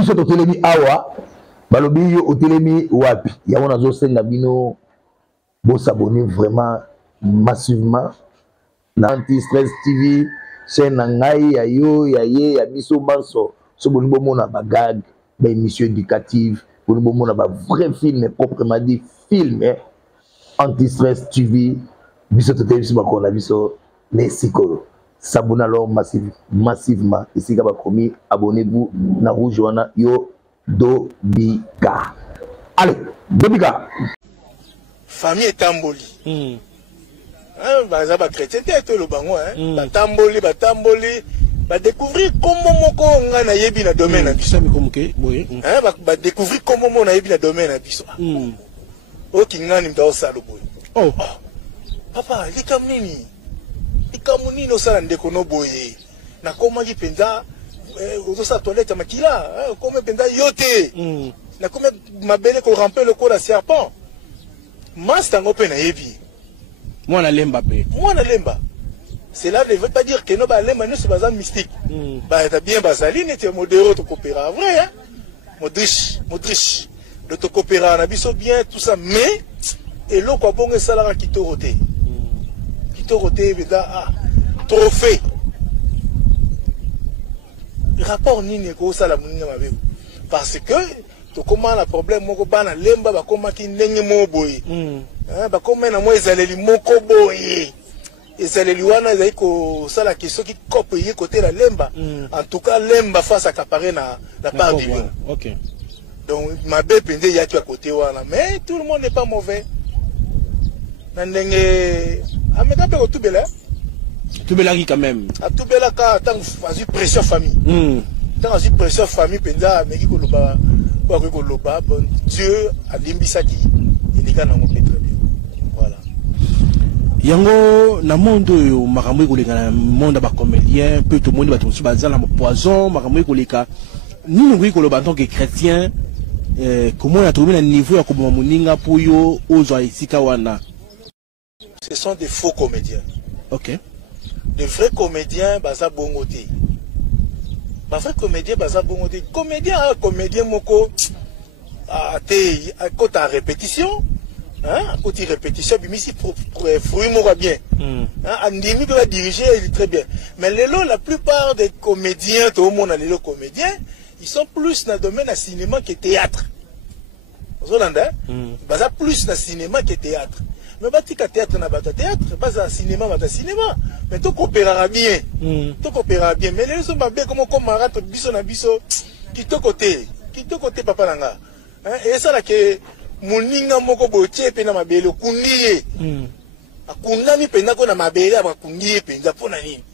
biso to telemi awa balobi yo otelemi wapi ya wana zo senga bino bo s'abonner vraiment massivement na Anti-Stress TV chaîne na ngai ya yo ya ye ya biso banso so boni bo mona ba gag ba émission éducative boni bo mona ba vrai film proprement dit film Anti-Stress TV biso to telemi ba kona biso les sikolo s'abonner alors massivement ici ka ba komi abonnez-vous na rouge wana yo Dobika. Allez, Dobika. Famille Tamboli. Bah, chrétien, t'es le bango, hein. Tamboli, découvrir comment mon corps a yebi na domaine à biso. Bah, découvrir comment mon a yebi na domaine à biso. Oh, qui n'a ni m'dao salo boy. Oh, papa, les kamini no sala ndekono boye. Na koma ki penza. Ozo sa toilette makila, comme penda yote. Na comme mabele ko ramper le corps à serpent. Master ngo pe na yebi. Moi na lemba pe. Moi na lemba. Cela ne veut pas dire que no ba lemba ne c'est pas mystique. Bah t'as bien basali n'était modéré to coopéra vrai hein. Modriche. De to coopéra na biso bien tout ça mais et l'eau quoi bon salara qui to roté. Qui to roté beda trophée. Rapport nini ko sala muninga mabe parce que to comment le problème moko bana lemba ba koma ki ndenge mo boye ba koma na mo ezaleli moko boye ezaleli wana ezali ko sala question ki kope ye côté la lemba en tout cas lemba face à caparé na part du lion. OK, donc mabe pende ya ki à côté wana mais tout le monde n'est pas mauvais na ndenge ameka pe ko tubela tout belaki quand même. A tout belaka tant vas-y pression famille. Tant vas-y pression famille penda mais qui ko loba ko loba bon Dieu a limbisaki il est kana ngopé très bien. Voilà. Yango na monde yo makambo ko leka na monde ba comédien peut tout monde ba tout ba zala poison makambo ko leka ni ngui ko loba en tant que chrétien comment ya trouver un niveau ya ko moninga pour yo ozo isika wana. Ce sont des faux comédiens. OK. Les vrais comédiens, baza bongoté. Les vrais comédiens, baza bongoté. Comédien moko, à côté à répétition, à côté répétition, bimisi fruit mora bien. Andimi peut diriger, il est très bien. Mais la plupart des comédiens, tout le monde a les comédiens, ils sont plus dans le domaine du cinéma que théâtre. Vous entendez? Baza plus dans le cinéma que théâtre. Mais batika théâtre na bata théâtre, basa cinéma bata cinéma. Mais tout coopérera bien. Tout coopérera bien. Mais les gens babé comme camarade biso na biso qui to côté papa nanga. Et ça là que moninga moko botie pe na mabele kundiye. Akunda mi penda ko na mabele abakundiye penza pona nini.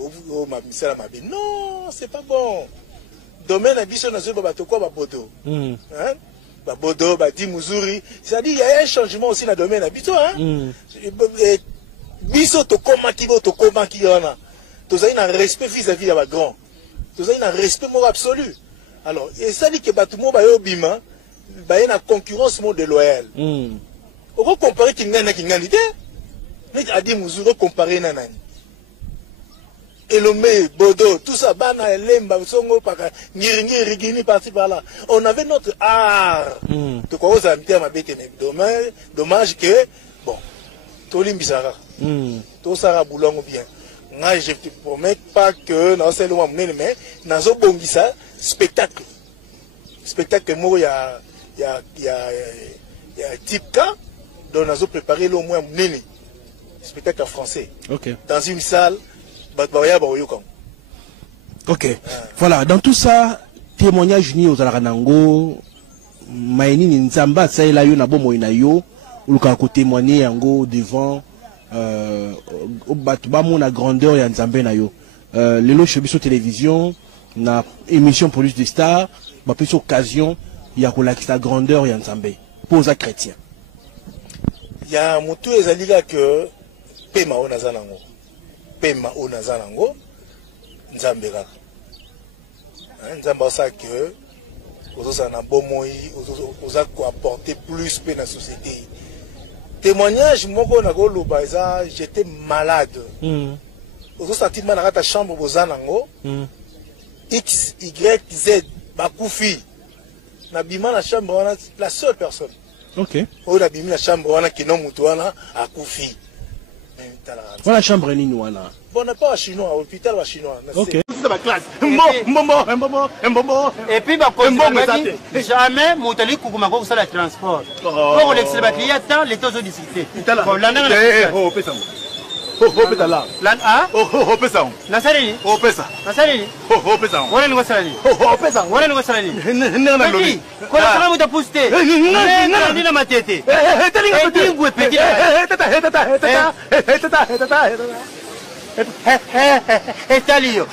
Oh ma misala mabele. Non, c'est pas bon. Domaine na biso na zo bato ko ba bodo. Bodo, Badi Muzuri, c'est-à-dire il y a un changement aussi dans le domaine habituel. Biso to koma ki yana. Tu as un respect vis-à-vis de la grand. Tu as un respect absolu. Alors, et ça dit que Batumo ba yo bima, ba y a une concurrence mo déloyale. On va comparer kingana kinganité. Mais Adi Muzuri comparer nanani. Elomé, Bodo, tout ça, Bana, Lemba, Songo, Paka, Ngiringi, Rigini, parti par là. On avait notre art. De quoi vous avez ma bête, dommage que, bon, Tolim Bizarra. Tout ça, Boulon ou bien. Moi, je te promets pas que, non, c'est le moment, mais, dans un bon spectacle. Spectacle, moi, il y a un type K, dont nous avons préparé le moins, spectacle français. OK. Dans une salle, OK. Voilà, dans tout ça, témoignage ni aux Alaranango, Maïni Nzamba, ça est là, yo na bomo ina yo, ou le ko témoigner yango devant batubamo na grandeur ya Nzambe na yo. Lelo chebiso télévision, na émission Police des Stars, ba plus occasion ya ko la grandeur ya Nzambe. Pour un chrétien. Il y a mutu ezalika que pema onazanango. Pema onazanango Nzambe kaka. Nzambe sa que oza na bomoi oza ko apporter plus pe na société. Témoignage moko na ko lobaza j'étais malade. Ozo senti na ta chambre bozanango. X Y Z bakufi na bima na chambre wana la seule personne. OK. O na bima na chambre wana kino mutu wana akufi. Voilà la chambre nini wana. Bon, n'a pas chinois, hôpital wa chinois. OK. C'est ma classe. Et puis jamais montali kukuma ko ça le transport. Pour on l'excelle ba client tant les taux discuter. Bon là na. Oh pesa. Oh pesa là. Là ah? Oh pesa. Na sali. Oh pesa. Na sali. Oh pesa. Wala ni wasali. Oh pesa. Wala ni wasali. Nena loli. Kwa kama mutapuste. Nina matete. Telinga ngwe petit. Etalio.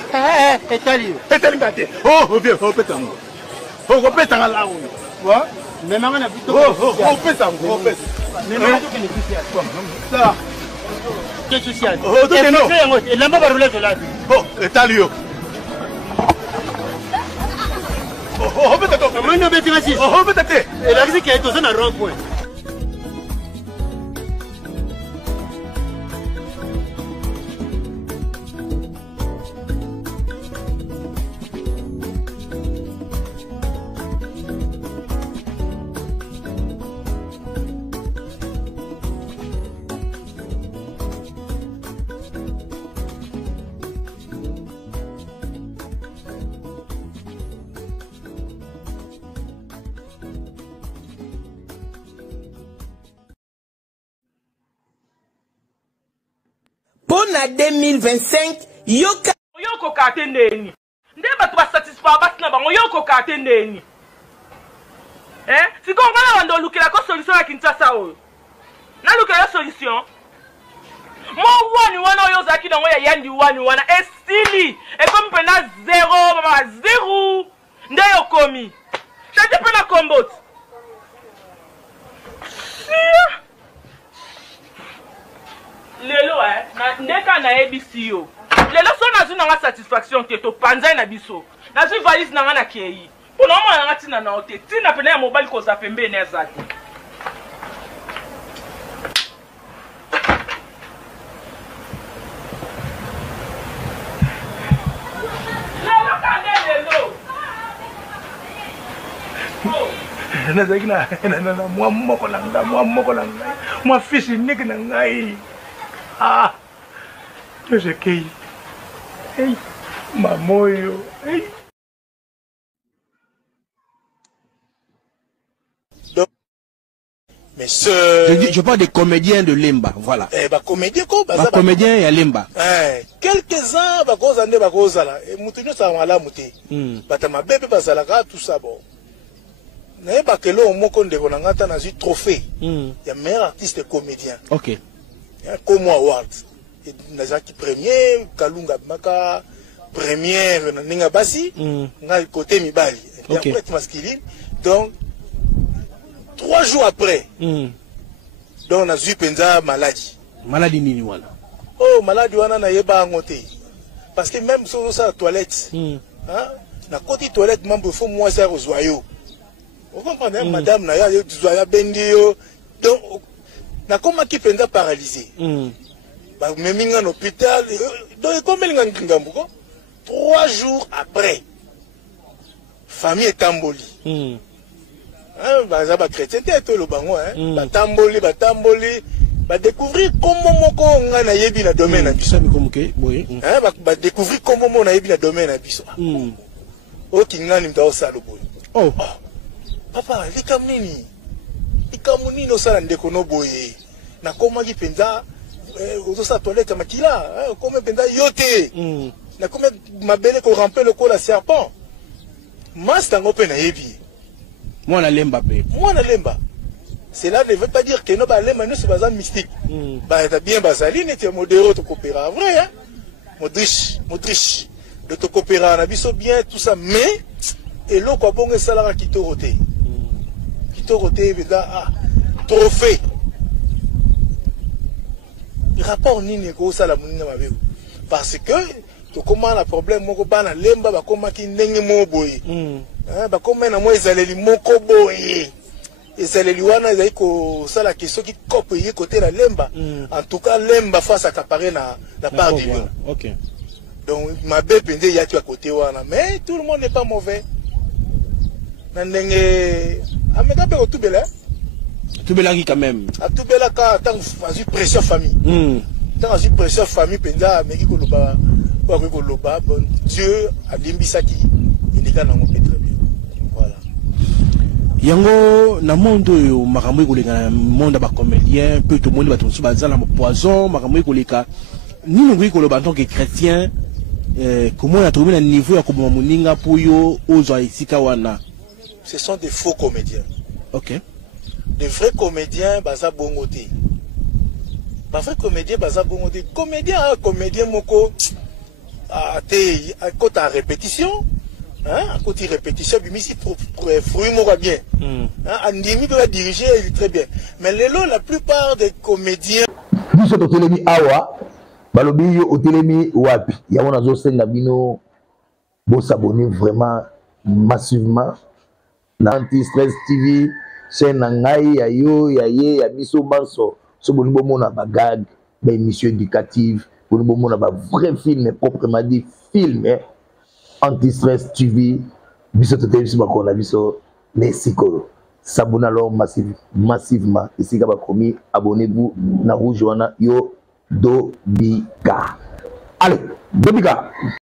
Etalingate. Oh bien, oh pesa. Oh pesa là. Wa? Memanga na bito. Oh pesa. Oh pesa. Memanga to bénéficiaire. Ça. Quel social? Oh tout est non. Et là bas rouler de là. Oh, Etalio. Oh pesa to. Moi no beti ngasi. Oh pesa te. Et là c'est qu'il y a tout ça na rond point. Pour la 2025, yoka. Yoko kate ndeni. Ndeba tu ba satisfait basi na bango yoko kate ndeni. Si qu'on va la lukela ko solution ya Kinshasa oyo. Na lukela solution. Mo wani wana oyo zaki dango ya yandi wani wana estili. E comme pena 0 mama 0. Nde yo komi. Chete pena kombot. Lelo na ndeka na ebisiyo. Lelo so nazu na satisfaction te to panza na biso. Nazu valise na na kei. Pona mo na tina na ote. Tina pena ya mobile ko za pembe na zati. Lelo kande lelo. Nazaki na mwa moko na ngai. Mwa fils unique na ngai. Ah, je kei. Hey, mamoyo. Hey. Donc, mais Je parle des comédiens de Lemba, voilà. bah comédien ko bah comédien ya Lemba. Quelques-uns bah cause ande bah cause là. Et mutunyo sa mala muté. Bah ta ma bébé bah salaka tout ça bon. Na ba kelo moko ndeko na ngata na zi trophée. Ya meilleur artiste comédien. OK. Comme award. Nazaki premier, Kalunga Maka première na ninga basi, na côté mibali. Interprète masculine. Donc 3 jours après. Donc on a vu penza maladie. Maladie nini wana? Oh, maladie wana na yeba ngote. Parce que même sur sa toilette, na côté toilette membre faut moi ça rozoyo. Vous comprenez madame na ya zoya bendio. Donc na koma ki penza paralysé. Bah même en hôpital donc comme il ngambuko 3 jours après famille est tamboli. Bah ça ba chrétien te lo bango ba tamboli ba découvrir comment moko nga na yebi na domaine na biso comme que boye ba découvrir comment mon na yebi na domaine na biso o kingani mtao salo boye oh papa likamnini no sala ndeko no boye na koma ki penza ozo sa toilette makila koma penza yote na koma mabele ko ramper le col à serpent master ngo pe na yebi moi na Lemba pe moi na Lemba. Cela ne veut pas dire que nos balèmes ne sont pas mystiques. Bah, t'as bien basaline, tu es modéré, tu coopéras. Vrai, hein? Modriche. De te coopérer, on a vu bien, tout ça. Mais, et l'eau, quoi, bon, ça là, qui te roté. Qui te roté, trophée. Rapport ni négo, ça la mounina ma vie. Parce que, tu commences le problème, mon copain, la lemba, bah, comment qui n'est mon boy. Bah, comment, moi, ils allaient mon boy. Et c'est les Luana, ils ont ça la question qui copie côté la Lemba. En tout cas, Lemba face à Caparé la part du lion. OK. Donc, ma belle pendée, il y a tu à côté Wana. Mais tout le monde n'est pas mauvais. Nandenge ameka pe otubela. Tubela qui quand même. Atubela ka tant vas-y pression famille. Tant vas-y pression famille penza meki ko loba ko loba bon Dieu a limbisaki indika nango très bien. Voilà. Yango na mondo yo makambo koleka na monde ba comédien peut tout monde ba tonsu ba zala poison makambo koleka ni ngui koloba en tant que chrétien comment on a trouvé un niveau ya koboma muninga po yo ozo isika wana. Ce sont des faux comédiens. OK. Des vrais comédiens baza bongoté. Ba vrai comédien baza bongoté. Comédien moko à côté répétition. Hein, à côté répétition, bimisi pour fruit moko bien. Andimi peut diriger très bien. Mais la plupart des comédiens biso to telemi awa balobi yo otelemi wapi ya wana zo senga bino bo s'abonner vraiment massivement na Anti-Stress TV chaîne na ngai ya yo ya ye ya biso banso so boni bo mona ba gag ba émission éducative boni bo mona ba vrai film proprement dit film Anti-Stress TV biso to telemi ba kona biso les sikolo s'abonner alors massivement ici ka ba komi abonnez-vous na rouge wana yo Dobika. Allez, Dobika.